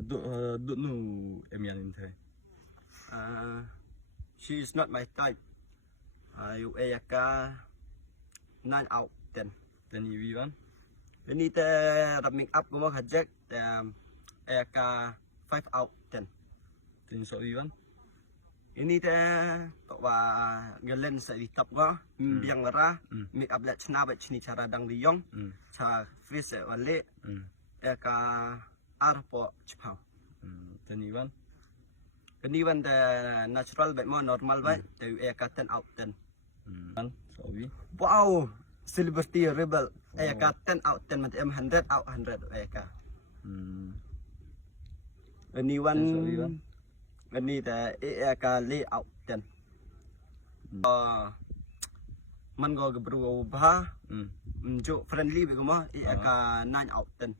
Don't know Emian in Thai. She is not my type. You ayaka 9 out 10. Then you even. We need the make up go project. Ayaka 5 out 10. Then so even. Ini tok wa ngelen sa ditap go biang lara make up la chna ba chni cara dang liyong cha face wale ayaka arpo chpau. Then even. Kani wan the natural ba mo normal ba te ayaka 10 out 10. So we. Wow, celebrity rebel ayaka 10 out 10 mat 100 out 100 ayaka. Kani wan Kani the ayaka lay out 10. Man go gebru ba jo friendly ba mo ayaka 9 out 10.